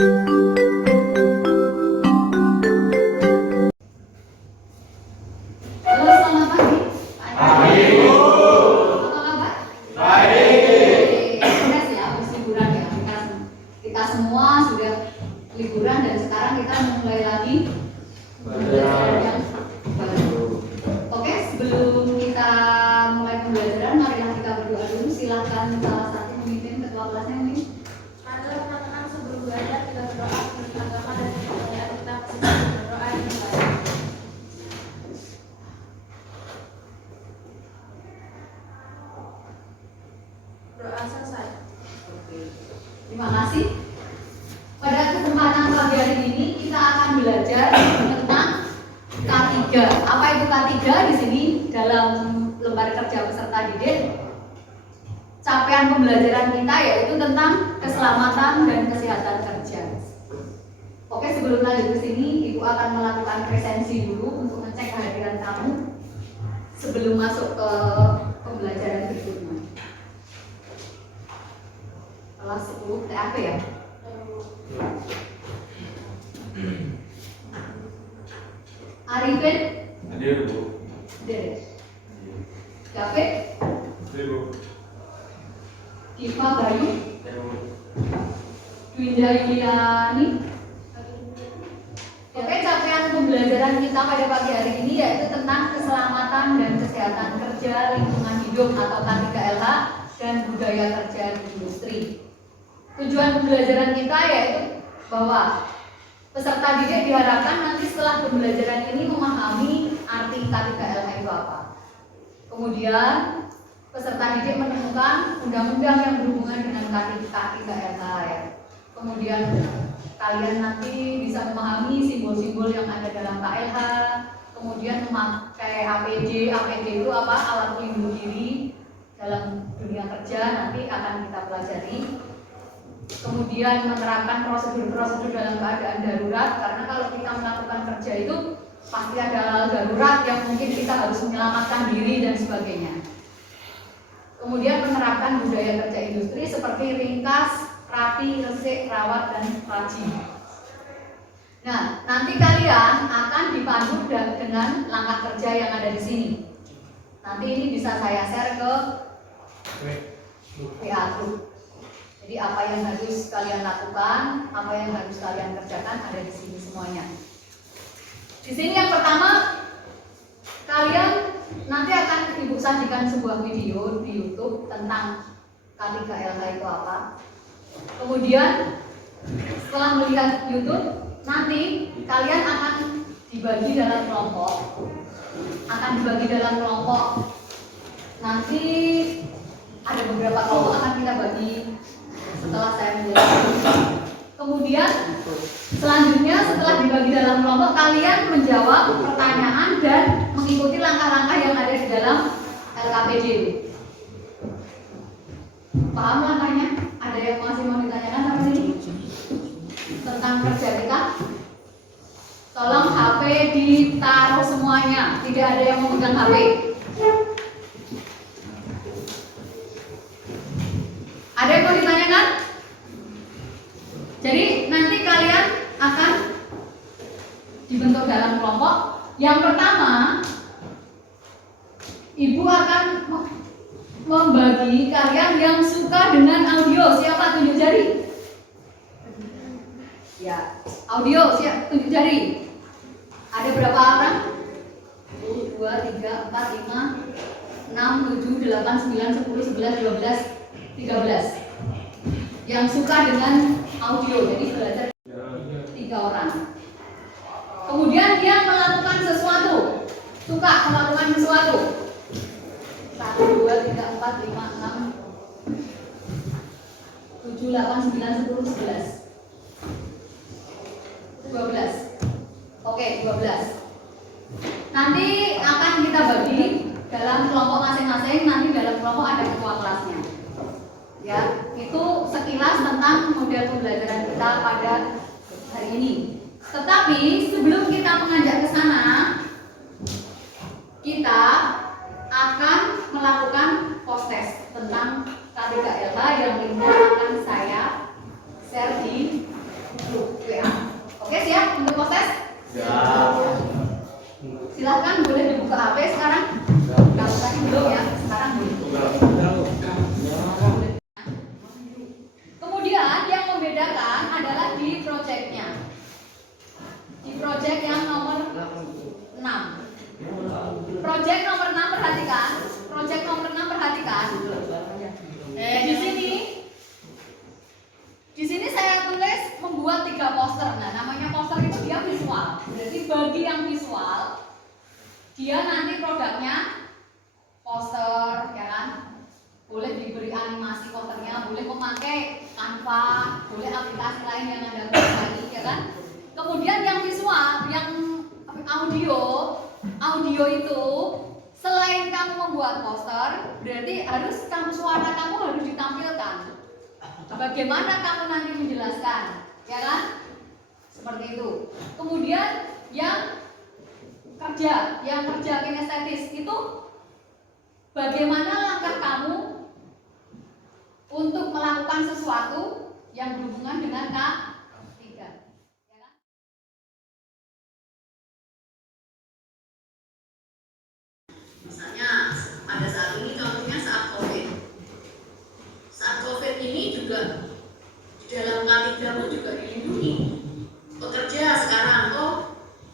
Halo, selamat pagi. Pagi, Bu. Apa kabar? Baik. Stres ya, habis liburan ya. Kita semua sudah liburan dan sekarang kita mulai lagi pembelajaran yang baru. Oke, sebelum kita mulai pembelajaran, marilah kita berdoa dulu. Silakan salah satu pemimpin ketua kelasnya ini. Mari teman-teman sebelum belajar kita berdoa menurut agama dan kepercayaan kita masing-masing berdoa yang baik. Doa selesai. Terima kasih. Pada kesempatan pagi hari ini kita akan belajar tentang K3. Apa itu K3? Di sini dalam lembar kerja peserta didik, capaian pembelajaran kita yaitu tentang keselamatan dan kesehatan kerja. Oke, sebelum lanjut ke sini, Ibu akan melakukan presensi dulu untuk ngecek kehadiran kamu sebelum masuk ke pembelajaran berikutnya. Kelas 10 TAP ya? Arifin? Hadir, Bu. Hadir. David? Hadir, Bu. Kiva Bayu? Hadir, Bu. Dwinda Yuliani? Oke, capaian pembelajaran kita pada pagi hari ini yaitu tentang keselamatan dan kesehatan kerja, lingkungan hidup atau K3LH dan budaya kerja di industri. Tujuan pembelajaran kita yaitu bahwa peserta didik diharapkan nanti setelah pembelajaran ini memahami arti K3LH itu apa. Kemudian peserta didik menemukan undang-undang yang berhubungan dengan K3LH ya. Kemudian kalian nanti bisa memahami simbol-simbol yang ada dalam KLH, kemudian memakai APD. APD itu apa? Alat pelindung diri dalam dunia kerja, nanti akan kita pelajari. Kemudian menerapkan prosedur-prosedur dalam keadaan darurat, karena kalau kita melakukan kerja itu pasti ada hal darurat yang mungkin kita harus menyelamatkan diri dan sebagainya. Kemudian menerapkan budaya kerja industri seperti ringkas, rapi, resik, rawat, dan rajin. Nah, nanti kalian akan dipandu dengan langkah kerja yang ada di sini. Nanti ini bisa saya share ke WA Group. Jadi apa yang harus kalian lakukan, apa yang harus kalian kerjakan ada di sini semuanya. Di sini yang pertama, kalian nanti akan Ibu sajikan sebuah video di YouTube tentang K3LH itu apa. Kemudian setelah melihat YouTube, nanti kalian akan dibagi dalam kelompok. Nanti ada beberapa kelompok akan kita bagi setelah saya menjelaskan. Kemudian selanjutnya setelah dibagi dalam kelompok, kalian menjawab pertanyaan dan mengikuti langkah-langkah yang ada di dalam LKPD. Paham langkahnya? Ada yang masih mau ditanyakan sampai sini? Tentang kerja kita? Tolong HP ditaruh semuanya, tidak ada yang memegang HP. Ada yang mau ditanyakan? Jadi nanti kalian akan dibentuk dalam kelompok. Yang pertama, Ibu akan membagi kalian yang suka dengan audio. Siapa tunjuk jari? Ya, audio, siap tunjuk jari. Ada berapa orang? 1, 2, 3, 4, 5, 6, 7, 8, 9, 10, 11, 12, 13 yang suka dengan audio. Jadi belajar 3 orang. Kemudian dia melakukan sesuatu, suka melakukan sesuatu. 1, 2, 3, 4, 5, 6, 7, 8, 9, 10, 11, 12. Oke, 12. Nanti akan kita bagi dalam kelompok masing-masing. Nanti dalam kelompok ada ketua kelasnya. Ya, itu sekilas tentang model pembelajaran kita pada hari ini. Tetapi sebelum kita mengajak ke sana, kita akan melakukan post test tentang K3LH yang ini akan saya share di grup. Kemudian yang membedakan adalah di projectnya. Di project yang nomor 6. Project nomor 6 perhatikan. Project nomor 6 perhatikan. Di sini saya tulis membuat 3 poster. Nah, namanya poster itu dia visual. Berarti bagi yang visual, dia nanti produknya poster, ya kan? Boleh diberi animasi posternya, boleh memakai Canva, boleh aplikasi lain yang Anda kuasai, ya kan? Kemudian yang visual, yang audio itu selain kamu membuat poster, berarti suara kamu harus ditampilkan. Bagaimana kamu nanti menjelaskan, ya kan? Seperti itu. Kemudian yang kerja kinestetis itu bagaimana langkah kamu untuk melakukan sesuatu yang berhubungan dengan K3. Ya kan? Misalnya pada saat ini contohnya saat COVID. Saat COVID ini juga di dalam K3 pun juga dilindungi. Pekerja sekarang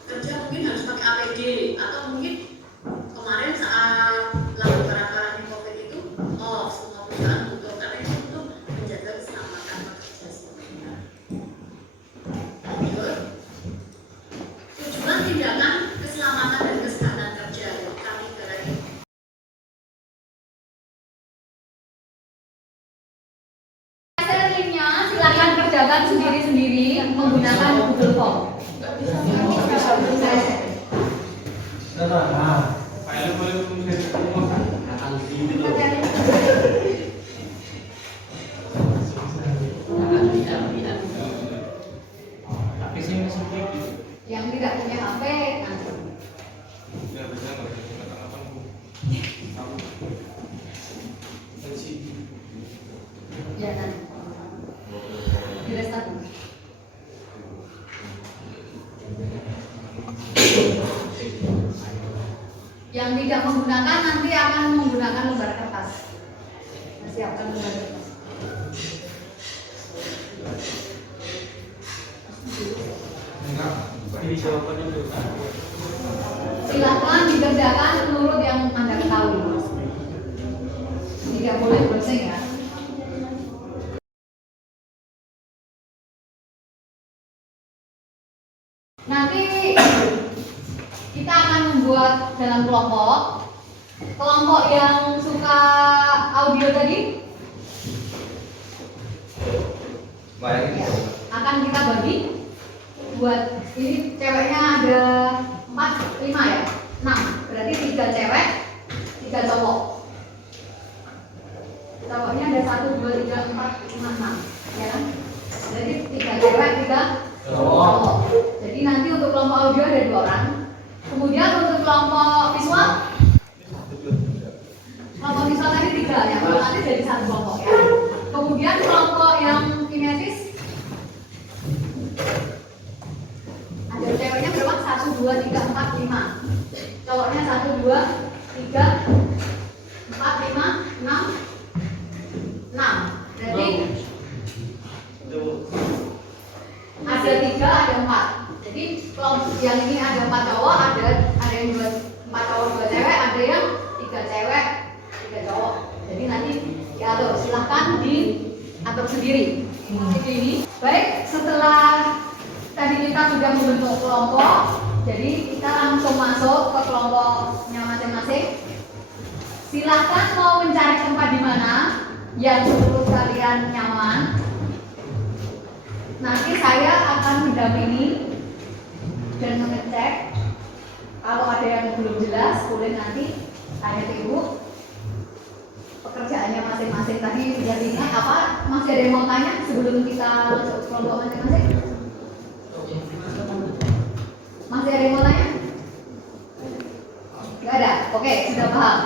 kerja mungkin harus pakai APD atau mungkin kemarin saat lagi para COVID itu semua perusahaan butuh karena itu untuk menjaga keselamatan pekerja semuanya. Lanjut. Tujuan tindakan keselamatan dan kesehatan kerja K3 tadi. Linknya silakan kerjakan sendiri-sendiri menggunakan Google Form. File boleh tulis di rumah. Tapi sih masih gitu. Yang tidak punya HP, nanti. Ya bisa nggak? Kenapa Bu? Ya nanti. Direstart. Yang tidak menggunakan nanti akan menggunakan lembar kertas. Siapkan lembar kertas. Enggak. Ini jawabannya dulu. Silakan dikerjakan menurut yang Anda ketahui. Tidak boleh browsing ya. Nanti kita akan membuat dalam kelompok yang suka audio tadi ya, akan kita bagi buat ini ceweknya ada 4, 5 ya 6 berarti 3 cewek 3 cowok. Cowoknya ada 1, 2, 3, 4, 5, 6 ya kan? Berarti 3 cewek 3 cowok. Jadi nanti untuk kelompok audio ada 2 orang. Kemudian untuk kelompok visual tadi 3 ya, nanti jadi 1 kelompok ya. Kemudian kelompok yang kinesis ada ceweknya berapa? 1, 2, 3, 4, 5. Cowoknya 1, 2, 3, 4, 5, 6. Berarti ada 3, ada 4. Jadi kelompok yang ini ada 4 cowok, ada yang 4 cowok 2 cewek, ada yang 3 cewek 3 cowok. Jadi nanti diatur, silahkan diatur sendiri. Ini baik, setelah tadi kita sudah membentuk kelompok, jadi kita langsung masuk ke kelompoknya masing-masing. Silahkan mau mencari tempat di mana yang menurut kalian nyaman. Nanti saya akan mendampingi dan mengecek. Kalau ada yang belum jelas, boleh nanti tanya ke ibu. Pekerjaannya masing-masing tadi sudah diingat apa? Masih ada yang mau tanya sebelum kita masuk ke kelompok masing-masing? Masih ada yang mau tanya? Tidak ada. Oke, sudah paham.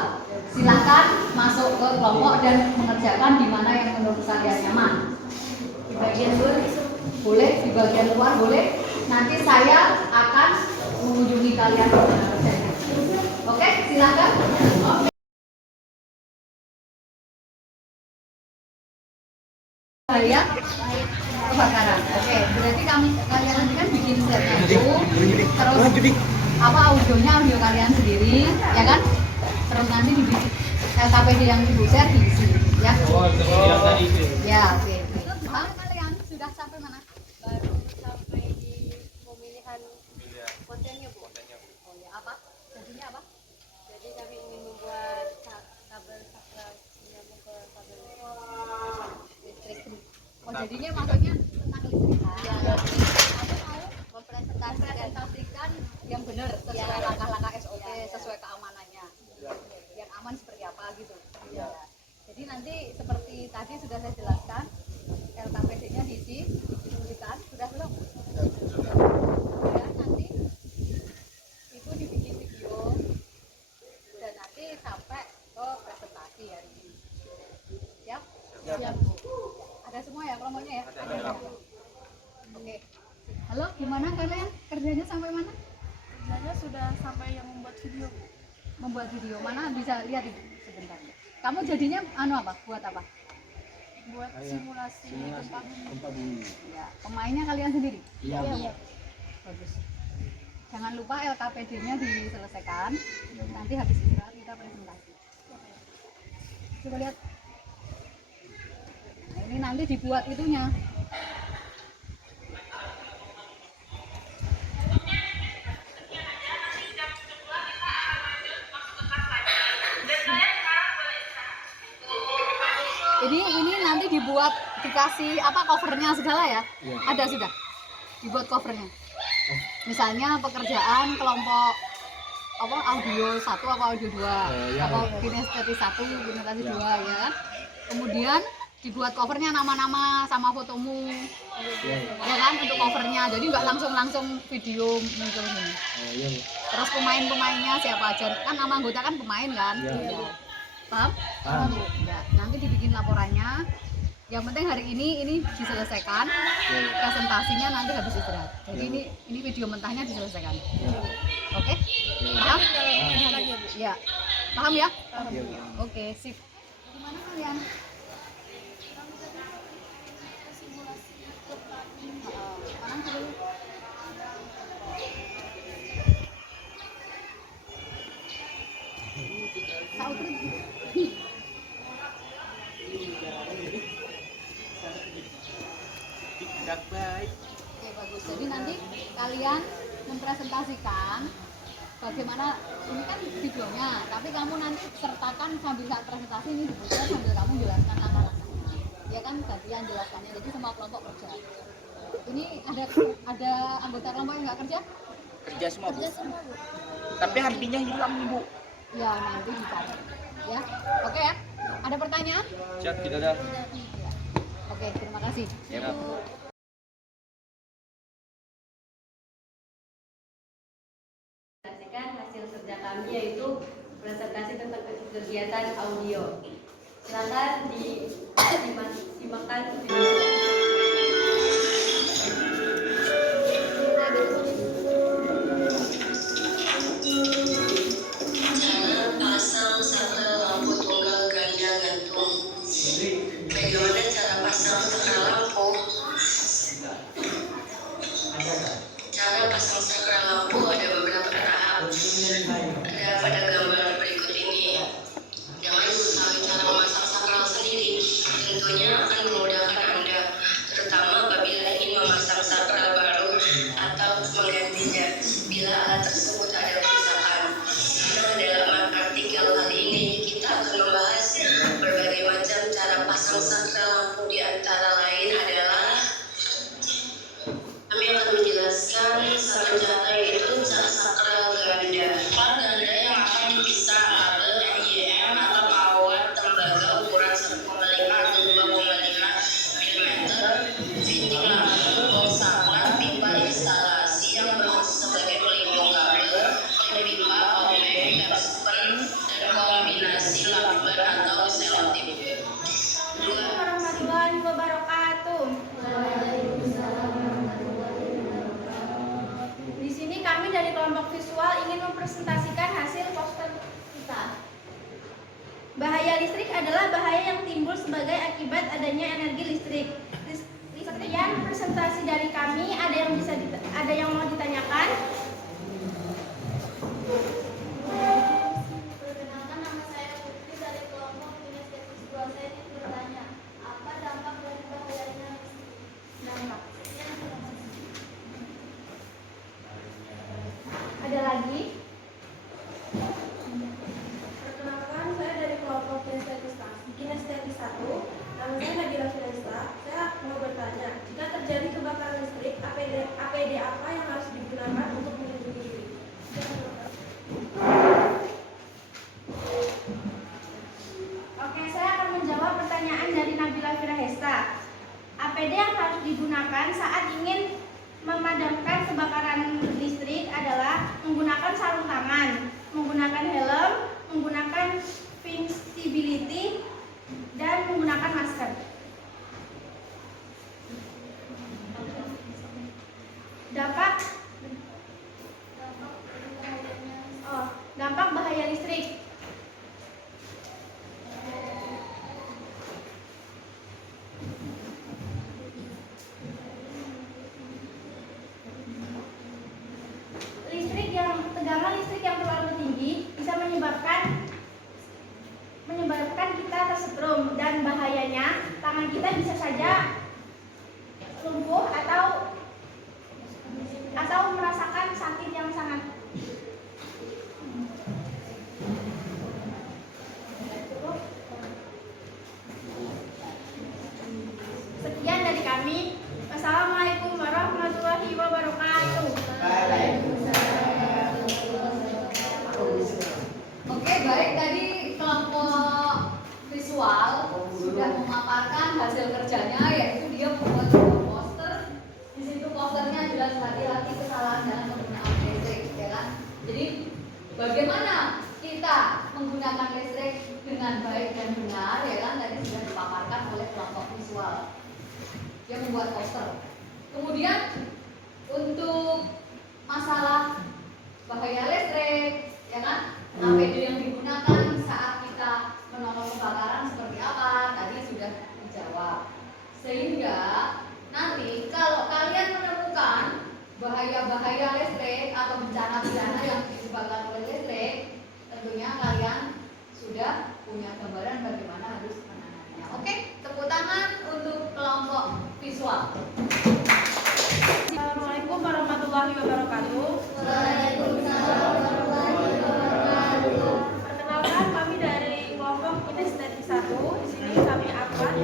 Silahkan masuk ke kelompok dan mengerjakan di mana yang menurut kalian nyaman. Di bagian luar boleh, di bagian luar boleh. Nanti saya akan mengunjungi kalian. Oke, silakan. bahaya kebakaran. Oke, berarti kalian nanti kan bikin setnya itu, terus apa audio kalian sendiri, ya kan? Terus nanti dibikin LKPD yang ibu share diisi, ya? Oh, itu yang tadi itu. Ya, oke. Paham kalian sudah sampai mana? Baru sampai di pemilihan kontennya Bu. Oh ya, apa? Jadinya apa? Jadi kami ingin membuat kabel sakral menyambung ke kabel listrik. Oh, jadinya maksudnya tentang listrikan. Ya. Berarti kamu mau Mempresentasikan mempresentasikan yang benar sesuai langkah-langkah SOP, sesuai keamanannya. Yang aman seperti apa gitu. Ya. Jadi nanti seperti tadi sudah saya jelaskan, LKPD-nya diisi, dituliskan, sudah belum? Ya, nanti itu dibikin video dan nanti sampai ke presentasi hari ini. Siap? Siap. Ada semua ya kelompoknya ya? Ada. Oke. Halo, gimana kalian? Kerjanya sampai mana? Kerjanya sudah sampai yang membuat video Bu. Membuat video. Mana bisa lihat itu sebentar. Kamu jadinya apa? Buat apa? Buat simulasi gempa bumi. Ya, pemainnya kalian sendiri. Iya. Bagus. Jangan lupa LKPD-nya diselesaikan. Nanti habis istirahat kita presentasi. Coba lihat. Nah, ini nanti dibuat itunya. Ini nanti dibuat, dikasih apa covernya segala ya? Ada sudah dibuat covernya. Misalnya pekerjaan kelompok apa audio 1 apa audio 2 atau kinestesi 1 kinestesi 2 ya kan. Kemudian dibuat covernya nama-nama sama fotomu ya kan untuk covernya, jadi nggak langsung video muncul ini. Terus pemain-pemainnya siapa aja kan, nama anggota kan pemain kan. Paham? Ya, nanti dibikin laporannya. Yang penting hari ini diselesaikan. Presentasinya nanti habis istirahat. Jadi ini video mentahnya diselesaikan. Oke? Paham? Ya. Paham ya? Oke, sip. Gimana kalian? Mana dulu? Oke, bagus. Jadi nanti kalian mempresentasikan bagaimana ini kan videonya, tapi kamu nanti sertakan sambil saat presentasi ini dibuka sambil kamu jelaskan langkah-langkahnya. Ya kan gantian jelaskannya. Jadi semua kelompok kerja. Ini ada anggota kelompok yang nggak kerja? Kerja semua Bu. Tapi hantinya hilang nih Bu. Ya nanti dicari. Ya, oke ya. Ada pertanyaan? Siap, tidak ada. Ya. Oke, terima kasih. Ya Bu. Presentasikan hasil kerja kami, yaitu presentasi tentang kegiatan audio. Silakan disimakkan video. Pasang sakral lampu tunggal ganda gantung. Bagaimana cara pasang sakral lampu? Cara pasang sakral lampu ada beberapa tahap. Ada pada gambar berikut ini. Jangan mengetahui cara memasang sakral sendiri. Tentunya akan memudahkan Anda, terutama apabila ingin memasang sakral baru atau menggantinya bila alat tersebut ada kerusakan. Nah, dalam artikel kali ini kita akan membahas berbagai macam cara pasang sakral lampu, di antara lain adalah kami akan menjelaskan satu cara, yaitu cara sakral ganda. Ganda yang akan dipisah kabel NIM atau kawat tembaga ukuran 1,5 atau 2,5 mm, fitting lampu, box saklar, pipa instalasi yang berfungsi sebagai pelindung kabel, pipa, obeng, capspan, dan kombinasi lakban atau selotip. Warahmatullahi wabarakatuh. Di sini kami dari kelompok visual ingin mempresentasikan hasil poster kita. Bahaya Bahaya listrik adalah bahaya yang timbul sebagai akibat adanya energi listrik. Sekian presentasi dari kami. Ada yang mau ditanyakan? Perkenalkan, nama saya Putri dari kelompok kinestetis 2. Saya ingin bertanya, apa dampak dari bahayanya listrik? Ada lagi? Perkenalkan, saya dari kelompok kinestetis 1. Nama saya Nabila Firenza. Saya mau bertanya, jika terjadi kebakaran listrik, APD apa yang harus digunakan untuk melindungi diri? Oke, saya akan menjawab pertanyaan dari Nabila Firahesta. APD yang harus digunakan saat ingin memadamkan kebakaran listrik adalah menggunakan sarung tangan, menggunakan helm, menggunakan visibility, dan menggunakan masker. Dampak bahaya listrik. Tegangan listrik yang terlalu tinggi bisa menyebabkan kita tersetrum, dan bahayanya tangan kita bisa saja lumpuh atau merasakan sakit yang sangat. Sekian dari kami. Wassalamualaikum warahmatullahi wabarakatuh. Oke, baik, tadi kelompok visual sudah memaparkan hasil kerjanya, yaitu dia membuat sebuah poster. Di situ posternya jelas hati-hati kesalahan dalam penggunaan listrik, ya kan? Jadi bagaimana kita menggunakan listrik dengan baik dan benar, ya kan? Tadi sudah dipaparkan oleh kelompok visual. Dia membuat poster. Kemudian untuk masalah bahaya listrik, ya kan? APD yang digunakan saat kita menolong kebakaran seperti apa, tadi sudah dijawab. Sehingga nanti kalau kalian menemukan bahaya-bahaya listrik atau bencana-bencana yang disebabkan oleh listrik, tentunya kalian sudah punya gambaran bagaimana harus menanganinya. Oke, tepuk tangan untuk kelompok visual. Assalamualaikum warahmatullahi wabarakatuh. Waalaikumsalam warahmatullahi wabarakatuh. Perkenalkan, kami dari kelompok kinestetis 1. Di sini kami akan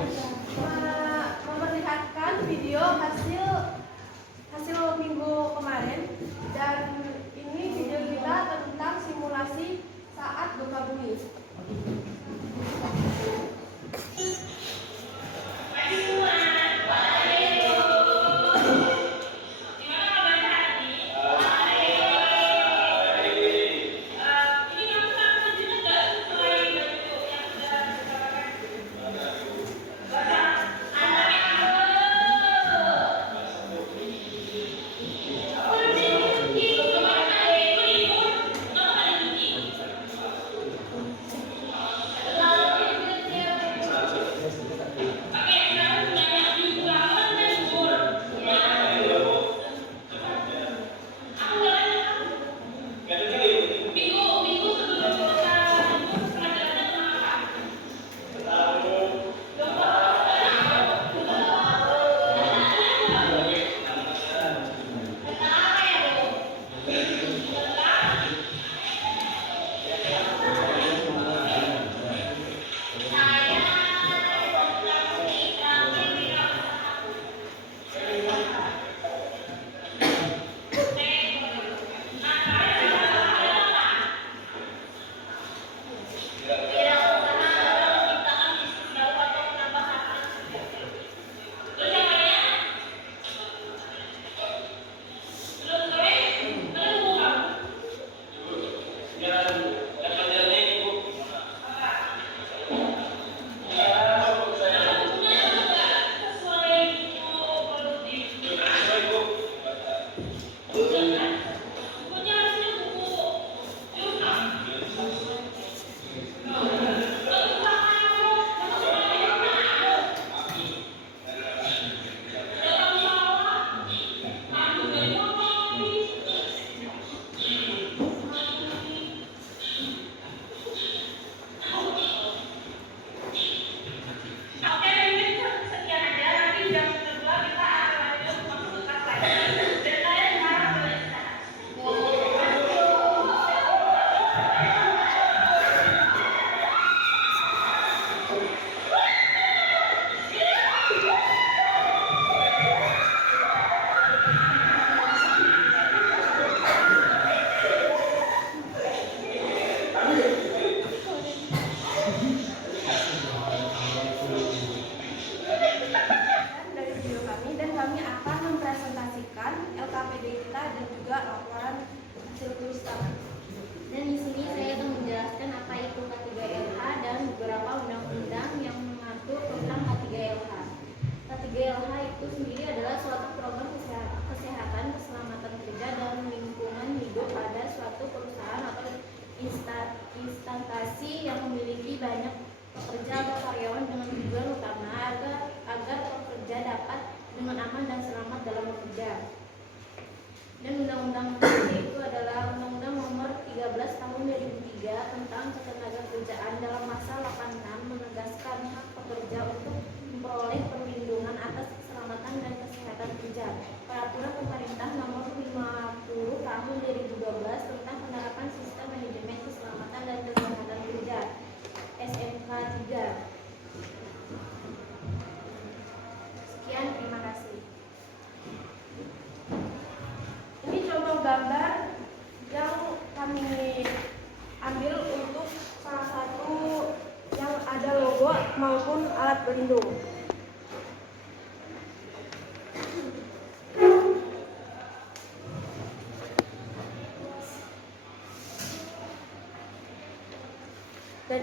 memperlihatkan video hasil minggu kemarin, dan ini video kita tentang simulasi saat gempa bumi. Dari video kami dan kami akan mempresentasikan LKPD kita dan juga laporan hasil tulis kami. Dan di sini saya akan menjelaskan apa itu K3LH dan beberapa undang-undang yang mengatur tentang K3LH. K3LH itu sendiri adalah suatu program kesehatan, keselamatan kerja dan lingkungan hidup pada suatu perusahaan atau instansi yang memiliki banyak pekerja atau karyawan dengan tujuan utama agar pekerja dapat dengan aman dan selamat dalam bekerja. Dan undang-undang itu adalah Undang-Undang Nomor 13 Tahun 2003 tentang Ketenagakerjaan dalam pasal 86 menegaskan hak pekerja untuk memperoleh perlindungan atas keselamatan dan kesehatan kerja. Peraturan Pemerintah Nomor 50 Tahun 2012 tentang penerapan sistem manajemen keselamatan dan kesehatan kerja SMK 3. Sekian, terima kasih. Ini contoh gambar yang kami ambil untuk salah satu yang ada logo maupun alat pelindung. Dan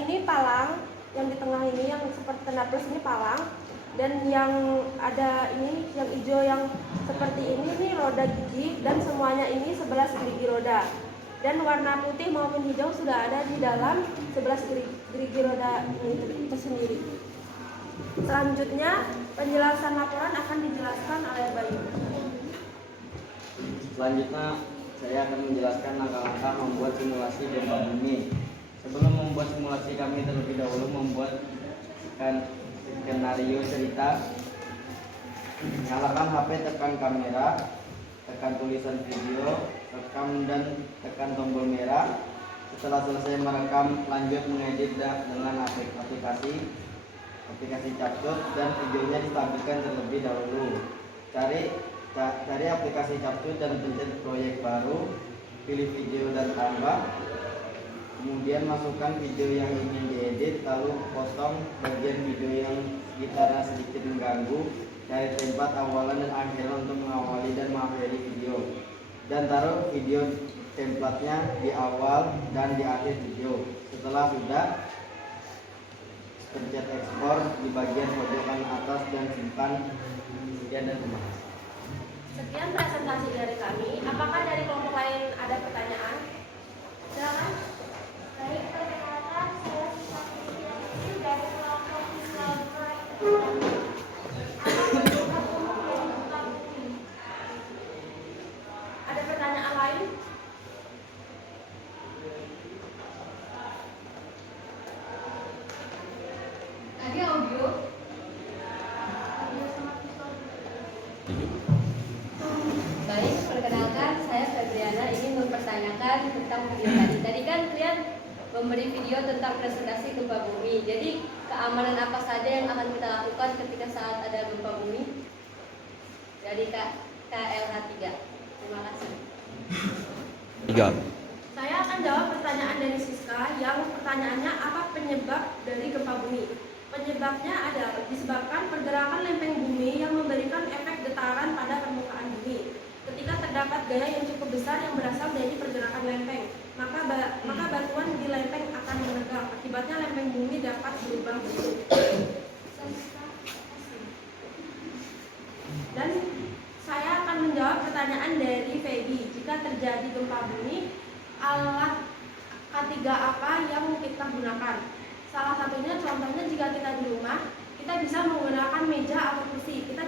ini palang, yang di tengah ini yang seperti tanda plus ini palang, dan yang ada ini yang hijau yang seperti ini roda gigi, dan semuanya ini 11 gerigi roda. Dan warna putih maupun hijau sudah ada di dalam 11 gerigi roda ini tersendiri. Selanjutnya penjelasan laporan akan dijelaskan oleh Bayu. Selanjutnya saya akan menjelaskan langkah-langkah membuat simulasi gempa bumi. Sebelum membuat simulasi, kami terlebih dahulu membuat skenario cerita. Nyalakan HP, tekan kamera, tekan tulisan video, rekam dan tekan tombol merah. Setelah selesai merekam, lanjut mengedit dengan aplikasi CapCut dan videonya distabilkan terlebih dahulu. Cari aplikasi CapCut dan pencet proyek baru, pilih video dan tambah. Kemudian masukkan video yang ingin diedit, lalu potong bagian video yang sekiranya sedikit mengganggu. Cari tempat awalan dan akhiran untuk mengawali dan mengakhiri video. Dan taruh video templatenya di awal dan di akhir video. Setelah sudah, pencet ekspor di bagian pojok kanan atas dan simpan. Sekian dan terima kasih. Sekian presentasi dari kami. Apakah dari kelompok lain ada pertanyaan? Silakan. Baik, perkenalkan saya Siswa Kristi dari kelompok Siswa. Ada pertanyaan lain? Tadi audio. Baik, perkenalkan saya Febriana ingin mempertanyakan tentang video tadi. Tadi kan kalian memberi video tentang presentasi gempa bumi. Jadi keamanan apa saja yang akan kita lakukan ketika saat ada gempa bumi? Dari KLH 3. Terima kasih. 3. Saya akan jawab pertanyaan dari Siska yang pertanyaannya apa penyebab dari gempa bumi. Penyebabnya adalah disebabkan pergerakan lempeng bumi yang memberikan efek getaran pada permukaan bumi. Ketika terdapat gaya yang cukup besar yang berasal dari pergerakan lempeng, maka batuan di lempeng akan menegang. Akibatnya lempeng bumi dapat berubah bentuk. Dan saya akan menjawab pertanyaan dari Feby. Jika terjadi gempa bumi, alat K3 apa yang kita gunakan? Salah satunya contohnya jika kita di rumah, kita bisa menggunakan meja atau kursi. Kita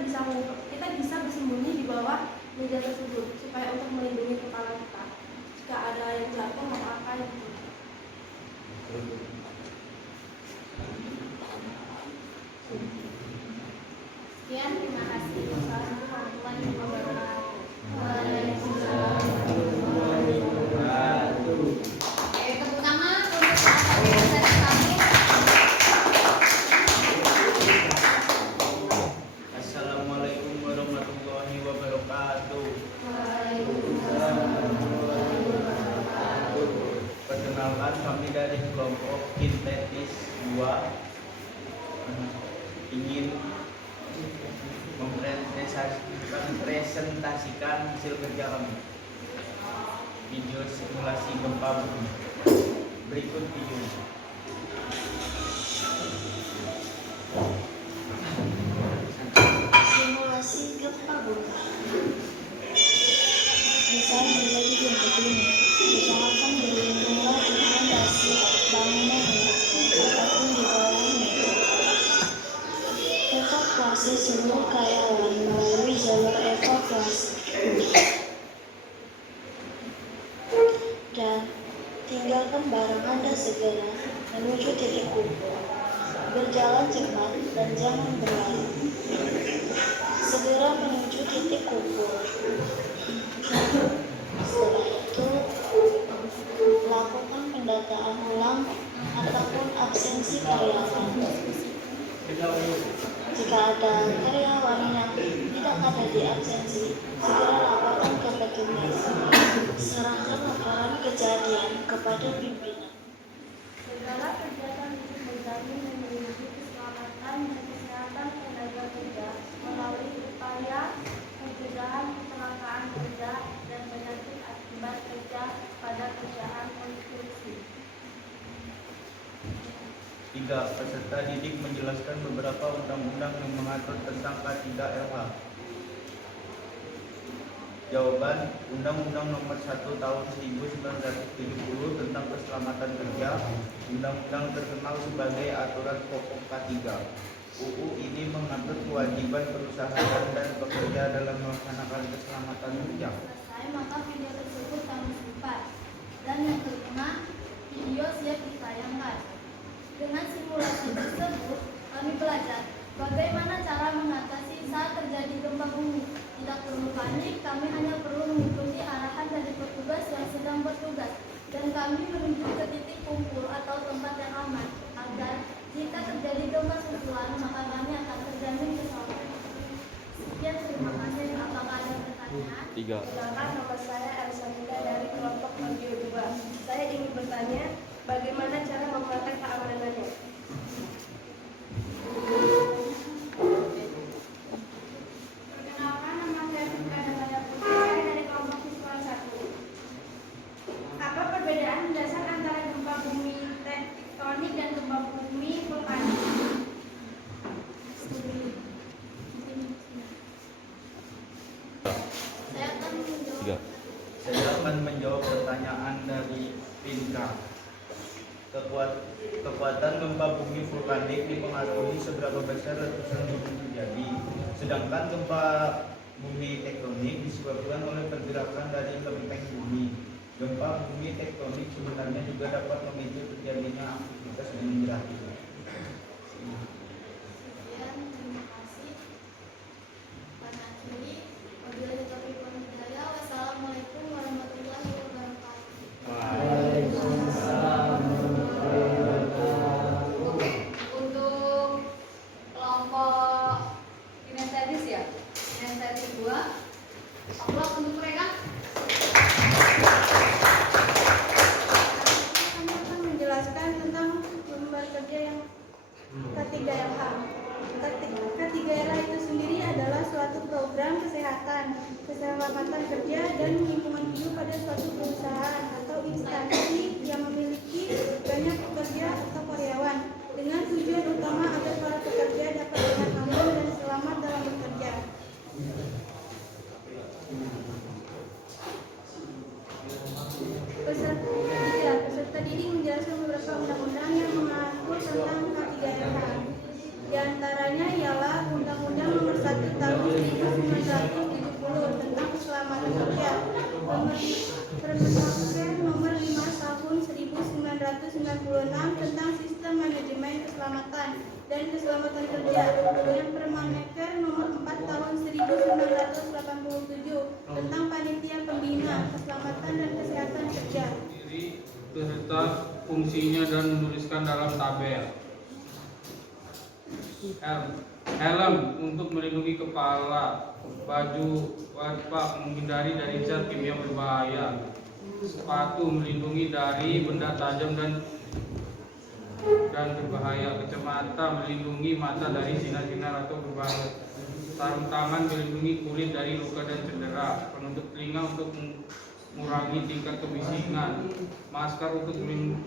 bisa bersembunyi di bawah meja tersebut supaya untuk melindungi kepala kita. Jika ada yang jatuh atau apa gitu. Sekian, terima kasih. Wassalamualaikum warahmatullahi wabarakatuh. Oke, tepuk tangan untuk kelompok kinestetik 1. Assalamualaikum warahmatullahi wabarakatuh. Perkenalkan, kami dari kelompok kinestetik 2 ingin mempresentasikan hasil kerja kami. Video simulasi gempa bumi. Berikut video. Simulasi gempa bumi. Misal menjadi gempa bumi, usahakan berlindunglah di fondasi bangunan ataupun di bawahnya. Evakuasi seluruh karyawan melalui jalur evakuasi. Dan tinggalkan barang Anda segera menuju titik kumpul. Berjalan cepat dan jangan berlari. Segera menuju titik kumpul. Setelah itu, lakukan pendataan ulang ataupun absensi karyawan. Jika ada karyawan yang tidak ada di absensi, segera laporkan ke petugas. Serahkan laporan kejadian kepada pimpinan. Segala kegiatan untuk menjamin dan melindungi keselamatan dan kesehatan tenaga kerja melalui upaya pencegahan kecelakaan kerja dan penyakit akibat kerja pada kerjaan konstruksi. 3. Peserta didik menjelaskan beberapa undang-undang yang mengatur tentang K3LH. Jawaban: Undang-Undang Nomor 1 Tahun 1970 tentang Keselamatan Kerja, undang-undang terkenal sebagai Aturan Pokok K3. UU ini mengatur kewajiban perusahaan dan pekerja dalam melaksanakan keselamatan kerja. Selesai, maka video tersebut kami simpan. Dan yang kelima, video siap ditayangkan. Dengan simulasi tersebut, kami belajar bagaimana cara mengatasi saat terjadi gempa bumi. Tidak perlu panik, kami hanya perlu mengikuti arahan dari petugas yang sedang bertugas. Dan kami menuju ke titik kumpul atau tempat yang aman, agar jika terjadi gempa susulan, maka kami akan terjamin keselamatan. Sekian, terima kasih. Apakah ada pertanyaan? 3. Silakan, nama saya Elsamida dari kelompok audio 2. Saya ingin bertanya, bagaimana cara memperoleh keamanannya? Perkenalkan, nama saya Fika Daya Putri, saya dari kelompok siswa 1. Apa perbedaan mendasar antara gempa bumi tektonik dan gempa bumi vulkanik? Saya akan menjawab pertanyaan dari Pinka. Kekuatan gempa bumi vulkanik dipengaruhi seberapa besar letusan bumi terjadi, sedangkan gempa bumi tektonik disebabkan oleh pergerakan dari lempeng bumi. Gempa bumi tektonik sebenarnya juga dapat memicu terjadinya aktivitas gunung berapi. Sekian, terima kasih. Pak Nakiri, wabillahi taufiq wal hidayah. Wassalamualaikum warahmatullahi wabarakatuh. Untuk kelompok kinestetis ya, kinestetik 2. Aplaus untuk mereka. Kami akan menjelaskan tentang lembar kerja yang K3LH. K3LH itu sendiri adalah suatu program kesehatan, keselamatan kerja, dan lingkungan hidup pada suatu perusahaan atau instansi yang memiliki banyak pekerja atau karyawan, dengan tujuan utama agar para pekerja dapat dengan aman dan selamat dalam bekerja. Peserta didik menjelaskan beberapa undang-undang yang mengatur tentang K3LH. Di antaranya ialah Undang-Undang Nomor 1 Tahun 1970 tentang Keselamatan Kerja, Permenaker Nomor 5 Tahun 1996 tentang Sistem Manajemen Keselamatan dan Keselamatan Kerja, dan Permenaker Nomor fungsinya dan menuliskan dalam tabel. Helm untuk melindungi kepala, baju warpak menghindari dari zat kimia berbahaya, sepatu melindungi dari benda tajam dan berbahaya, kacamata melindungi mata dari sinar-sinar atau berbahaya, sarung tangan melindungi kulit dari luka dan cedera, penutup telinga untuk mengurangi tingkat kebisingan, masker untuk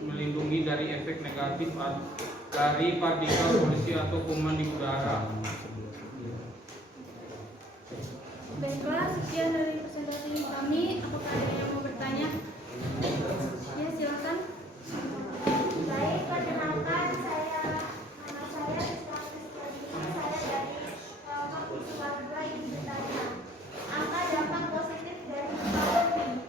melindungi dari efek negatif dari partikel polusi atau kuman di udara. Baiklah, sekian dari presentasi kami. Apakah ada yang mau bertanya? Ya, silakan. Baik, perkenalkan nama saya Rizka Kristina. Saya dari kelompok visual 2 ingin bertanya. Angka dampak positif dari gempa bumi.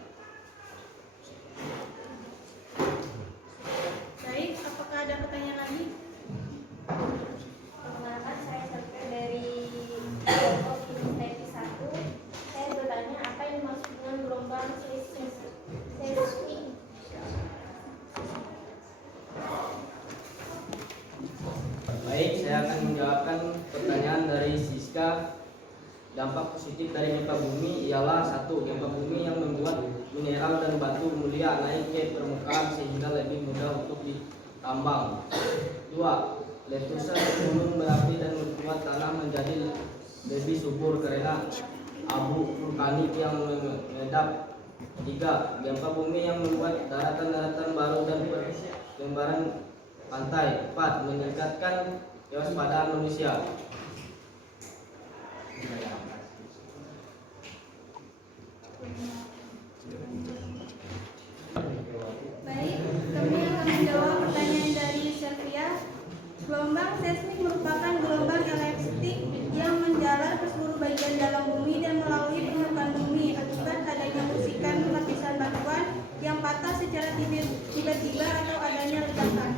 Baik, apakah ada pertanyaan lagi? Perkenalkan, saya Serpe dari kelompok Kinestetis 1. Saya bertanya apa yang dimaksud dengan gelombang seismik? Baik, saya akan menjawabkan pertanyaan dari Siska. Dampak positif dari gempa bumi ialah 1. Gempa bumi yang membuat mineral dan batu mulia naik ke permukaan sehingga lebih mudah untuk ditambang. 2. Letusan gunung berapi dan membuat tanah menjadi lebih subur karena abu vulkanik yang meledak. 3. Gempa bumi yang membuat daratan-daratan baru dan perlembaran pantai. 4. Meningkatkan kewaspadaan manusia. Baik, kami akan menjawab pertanyaan dari Sylvia. Gelombang seismik merupakan gelombang elektrik yang menjalar ke seluruh bagian dalam bumi dan melalui permukaan bumi akibat adanya musikan lapisan batuan yang patah secara tiba-tiba atau adanya ledakan.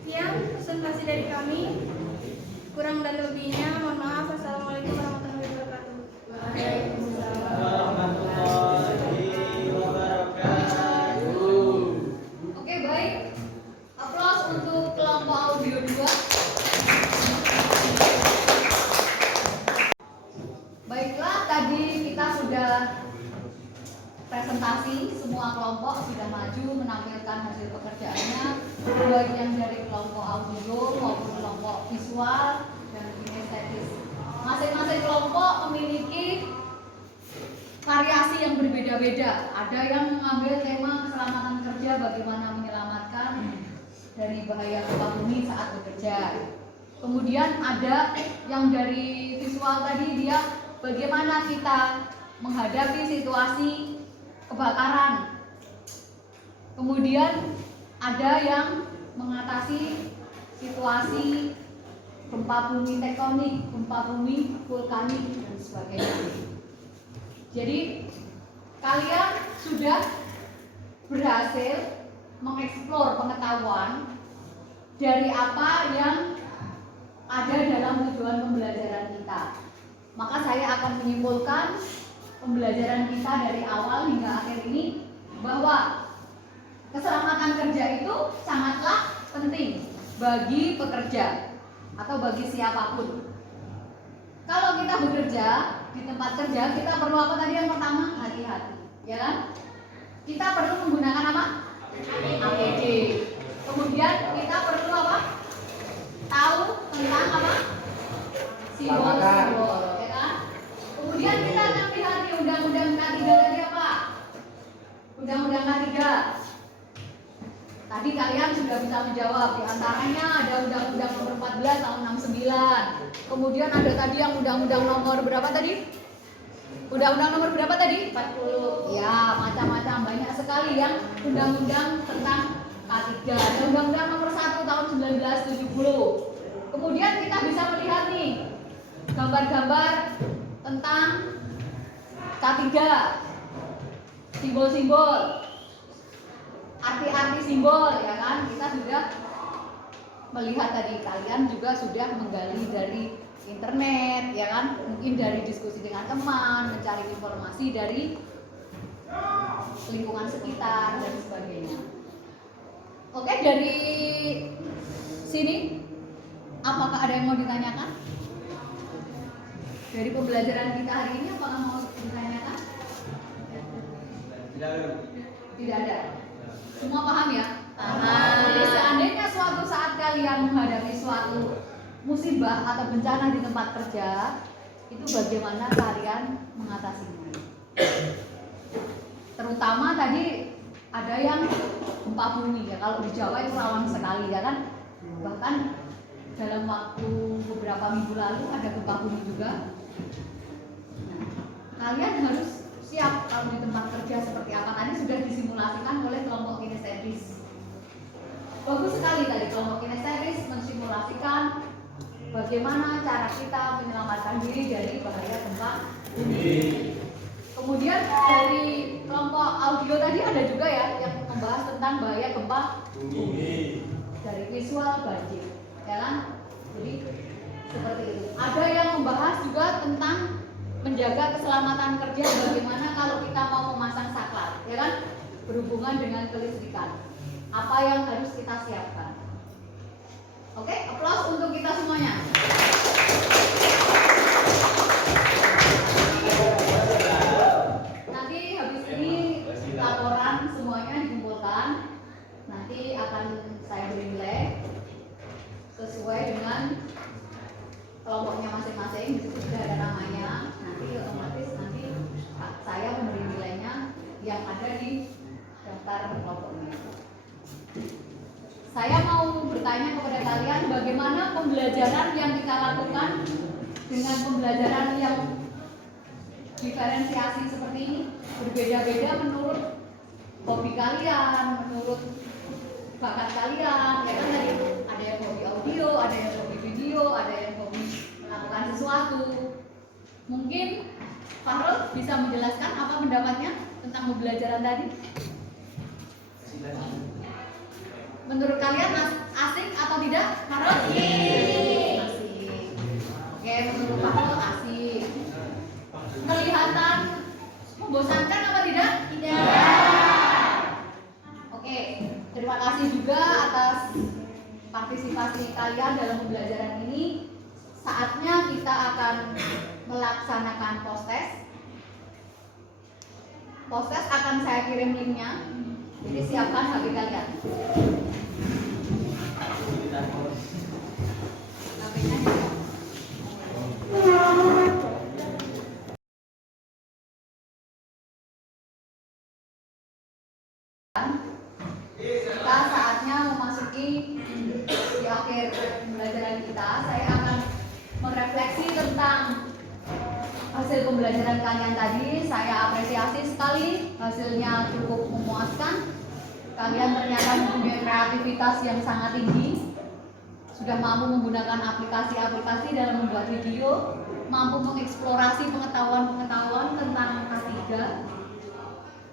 Sekian presentasi dari kami. Kurang dan lebihnya mohon maaf. Assalamualaikum warahmatullahi wabarakatuh. Oke, baik. Aplaus untuk kelompok audio 2. Baiklah, tadi kita sudah presentasi, semua kelompok sudah maju menampilkan hasil pekerjaannya, baik yang dari kelompok audio maupun kelompok visual dan kinestetis. Masing-masing kelompok memiliki variasi yang berbeda-beda. Ada yang mengambil tema keselamatan kerja, bagaimana menyelamatkan dari bahaya gempa bumi saat bekerja. Kemudian ada yang dari visual tadi, dia bagaimana kita menghadapi situasi kebakaran. Kemudian ada yang mengatasi situasi gempa bumi tektonik, gempa bumi vulkanik dan sebagainya. Jadi kalian sudah berhasil mengeksplor pengetahuan dari apa yang ada dalam tujuan pembelajaran kita. Maka saya akan menyimpulkan pembelajaran kita dari awal hingga akhir ini bahwa keselamatan kerja itu sangatlah penting bagi pekerja atau bagi siapapun. Kalau kita bekerja di tempat kerja, kita perlu apa tadi yang pertama? Hati-hati, ya kan? Kita perlu menggunakan apa? APD. Kemudian kita perlu apa? Tahu tentang apa? Simbol-simbol, ya kan? Kemudian kita akan lihat di Undang-Undang K3 tadi apa? Undang-Undang K3. Tadi kalian sudah bisa menjawab, di antaranya ada Undang-Undang nomor 14 tahun 69. Kemudian ada tadi yang Undang-Undang nomor berapa tadi? Undang-Undang nomor berapa tadi? 40. Ya, macam-macam, banyak sekali yang undang-undang tentang K3. Ada Undang-Undang nomor 1 tahun 1970. Kemudian kita bisa melihat nih gambar-gambar tentang K3, simbol-simbol, arti-arti simbol, ya kan? Kita sudah melihat tadi, kalian juga sudah menggali dari internet, ya kan? Mungkin dari diskusi dengan teman, mencari informasi dari lingkungan sekitar dan sebagainya. Oke, dari sini apakah ada yang mau ditanyakan? Dari pembelajaran kita hari ini apakah mau ditanyakan? Tidak ada. Semua paham ya? Paham. Jadi seandainya suatu saat kalian menghadapi suatu musibah atau bencana di tempat kerja, itu bagaimana kalian mengatasinya? Terutama tadi ada yang gempa bumi ya. Kalau di Jawa itu rawan sekali ya kan. Bahkan dalam waktu beberapa minggu lalu ada gempa bumi juga. Nah, kalian harus siap kalau di tempat kerja seperti apa. Tadi sudah disimulasikan oleh kelompok kinestetis. Bagus sekali tadi kelompok kinestetis mensimulasikan bagaimana cara kita menyelamatkan diri dari bahaya gempa bumi. Kemudian dari kelompok audio tadi ada juga ya yang membahas tentang bahaya gempa bumi. Dari visual banjir, ya kan? Jadi seperti itu. Ada yang membahas juga tentang menjaga keselamatan kerja, bagaimana kalau kita mau memasang saklar, ya kan? Berhubungan dengan kelistrikan. Apa yang harus kita siapkan? Oke, aplaus untuk kita semuanya. Nanti habis ini laporan semuanya dikumpulkan. Nanti akan saya beri nilai sesuai dengan kelompoknya masing-masing. Di situ sudah ada namanya. Nanti otomatis nanti saya memberi nilainya yang ada di daftar kelompoknya. Saya mau bertanya kepada kalian bagaimana pembelajaran yang kita lakukan dengan pembelajaran yang diferensiasi seperti ini, berbeda-beda menurut hobi kalian, menurut bakat kalian, ya kan tadi ada yang hobi audio, ada yang hobi video, ada yang hobi melakukan sesuatu. Mungkin Fahrul bisa menjelaskan apa pendapatnya tentang pembelajaran tadi? Menurut kalian asik atau tidak? Fahrul? Asik. Oke, menurut Fahrul asik. Kelihatan membosankan apa tidak? Tidak. Oke, terima kasih juga atas partisipasi kalian dalam pembelajaran ini. Saatnya kita akan melaksanakan post-test. Post-test akan saya kirim linknya. Jadi siapkan HP kalian. Kita saatnya memasuki di akhir pembelajaran kita. Saya akan merefleksi tentang hasil pembelajaran kalian tadi. Saya apresiasi sekali, hasilnya cukup memuaskan. Kalian ternyata mempunyai kreativitas yang sangat tinggi, sudah mampu menggunakan aplikasi-aplikasi dalam membuat video, mampu mengeksplorasi pengetahuan-pengetahuan tentang K3.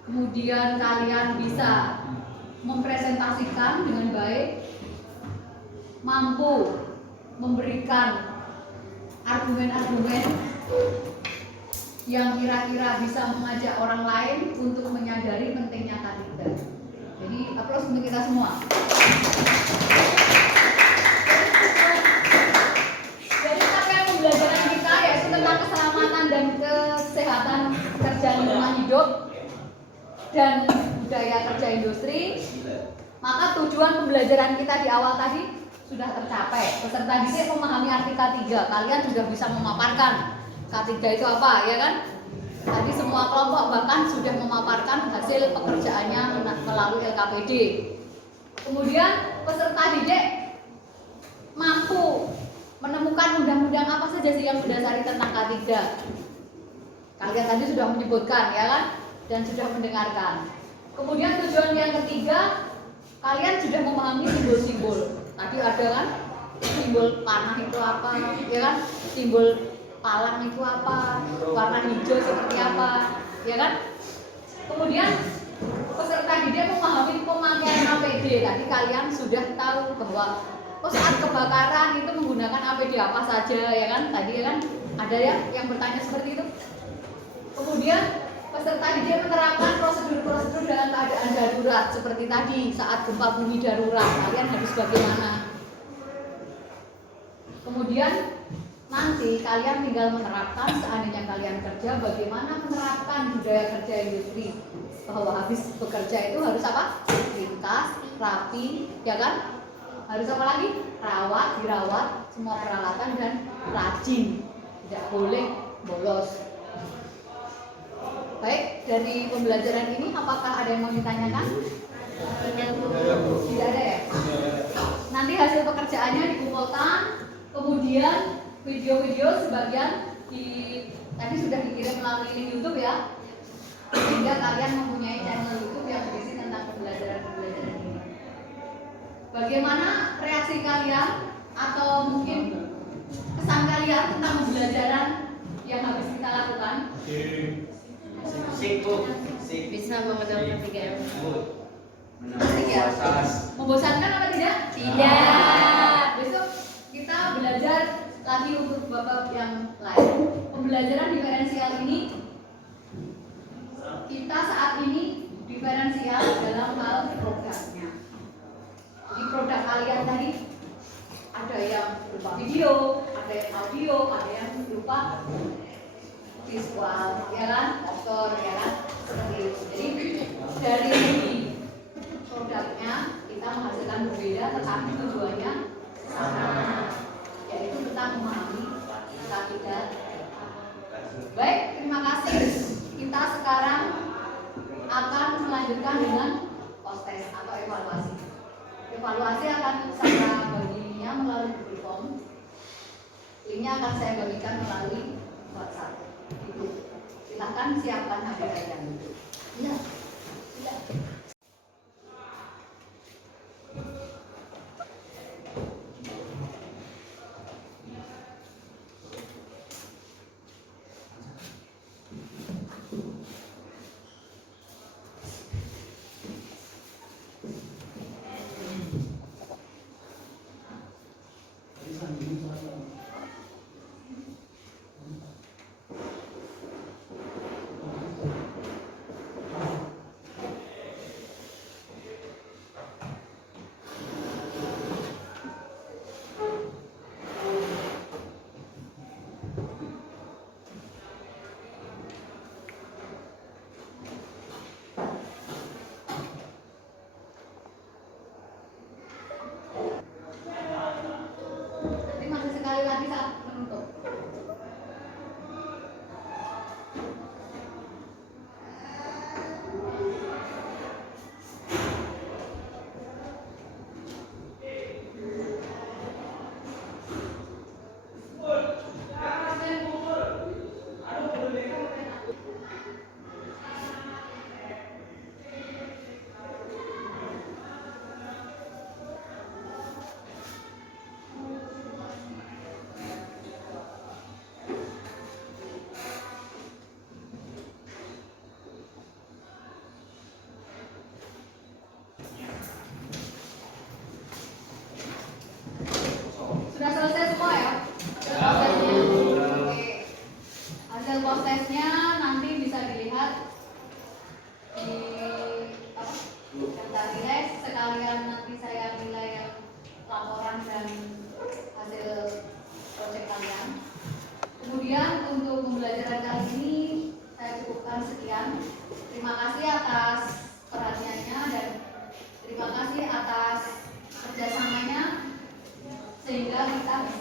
Kemudian kalian bisa mempresentasikan dengan baik, mampu memberikan argumen-argumen yang kira-kira bisa mengajak orang lain untuk menyadari pentingnya K3. Jadi aplaus untuk kita semua. Jadi capaian pembelajaran kita yaitu tentang keselamatan dan kesehatan kerja lingkungan hidup dan budaya kerja industri. Maka tujuan pembelajaran kita di awal tadi sudah tercapai. Peserta didik memahami arti K3. Kalian sudah bisa memaparkan K3 itu apa, ya kan? Tadi semua kelompok bahkan sudah memaparkan hasil pekerjaannya melalui LKPD. Kemudian peserta didik mampu menemukan undang-undang apa saja sih yang mendasari tentang K3. Kalian tadi sudah menyebutkan, ya kan? Dan sudah mendengarkan. Kemudian tujuan yang ketiga, kalian sudah memahami simbol-simbol. Tadi ada kan simbol panah itu apa, ya kan? Simbol palang itu apa, warna hijau seperti apa, ya kan? Kemudian peserta didik memahami pemakaian APD. Tadi kalian sudah tahu bahwa oh saat kebakaran itu menggunakan APD apa saja ya kan? Tadi ya kan ada ya yang bertanya seperti itu. Kemudian peserta didik menerapkan prosedur-prosedur dalam keadaan darurat seperti tadi saat gempa bumi darurat kalian harus bagaimana. Kemudian nanti kalian tinggal menerapkan seandainya kalian kerja bagaimana menerapkan budaya kerja industri bahwa habis bekerja itu harus apa? Lintas, rapi, ya kan? Harus apa lagi? Dirawat semua peralatan dan rajin. Tidak boleh bolos. Baik, dari pembelajaran ini apakah ada yang mau ditanyakan? Tidak ada ya? Nanti hasil pekerjaannya dikumpulkan, kemudian video-video sebagian tadi sudah dikirim melalui link YouTube ya, sehingga kalian mempunyai channel YouTube yang berisi tentang pembelajaran ini. Bagaimana reaksi kalian atau mungkin kesan kalian tentang pembelajaran yang habis kita lakukan? Bisa mengenal 3M. Asik ya? Membosankan apa tidak? Tidak. Besok kita belajar lagi untuk bab yang lain. Pembelajaran diferensial ini kita saat ini diferensial dalam hal produknya. Di produk kalian tadi ada yang berupa video, ada yang audio, ada yang berupa visual, ya kan, motor, ya kan, seperti itu. Jadi dari segi produknya kita menghasilkan berbeda, tetapi tujuannya sama, yaitu tentang memahami kapital. Baik, terima kasih. Kita sekarang akan melanjutkan dengan post-test atau evaluasi. Evaluasi akan saya baginya melalui Google Form. Linknya akan saya bagikan melalui WhatsApp. Silahkan siapkan HP kalian. Ya. Sudah selesai semua ya? Oke. Hasil prosesnya nanti bisa dilihat di daftar nilai, sekalian nanti saya nilai laporan dan hasil proyek kalian. Kemudian untuk pembelajaran kali ini saya cukupkan sekian. Terima kasih atas perhatiannya dan terima kasih atas kerjasamanya sehingga kita bisa